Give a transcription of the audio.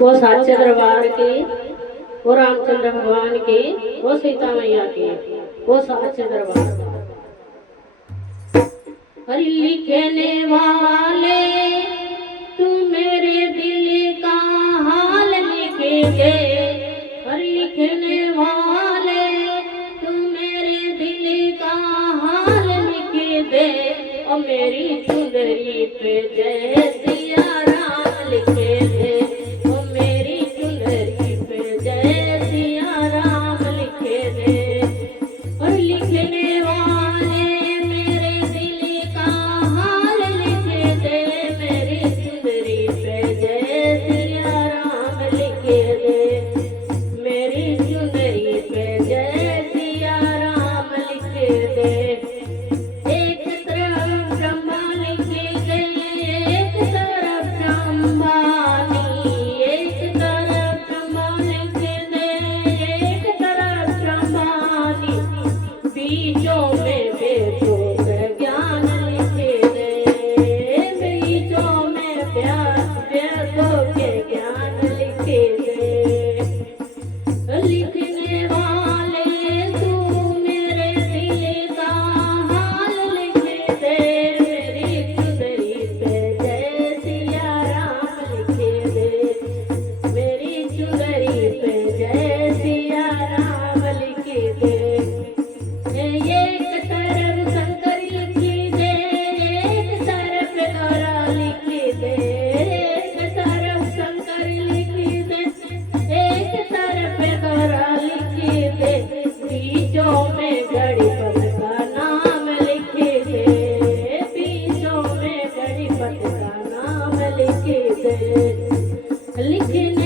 वो साचे दरबार की, वो रामचंद्र भगवान की, वो सीता मैया की, वो साचे दरबार। हरि लिखने वाले तू मेरे दिल का हाल लिख दे। हरि लिखने वाले तू मेरे दिल का हाल लिख दे। और मेरी चुंदरी पे जय सिया राम लिख दे। और मेरी चुंदरी पे जय सिया राम लिख दे। और लिखने वाले मेरे दिल का हाल लिख दे। मेरी चुंदरी पे जय सिया राम लिख दे। मेरी चुंदरी पे जय सिया राम लिख दे। एक तरफ ब्रह्मा लिख दे, एक तरफ ब्रह्मानी। एक तरफ ब्रह्मा लिख दे, एक तरफ ब्रह्मानी। बीचों में वेदों का ज्ञान लिख दे। बीचों में वेदों के ज्ञान लिख दे। लिखने वाले तू मेरे दिल का हाल लिख दे। मेरी चुंदरी पे जय सिया राम लिख दे। मेरी चुंदरी पे जय सिया राम लिख दे। एक तरफ शंकर लिख दे, एक तरफ गौरा लिख दे। एक तरफ शंकर लिख दे, एक तरफ गौरा लिख दे। बीचों में गणपत का नाम लिख दे। बीचों में गणपत का नाम लिख दे। लिखने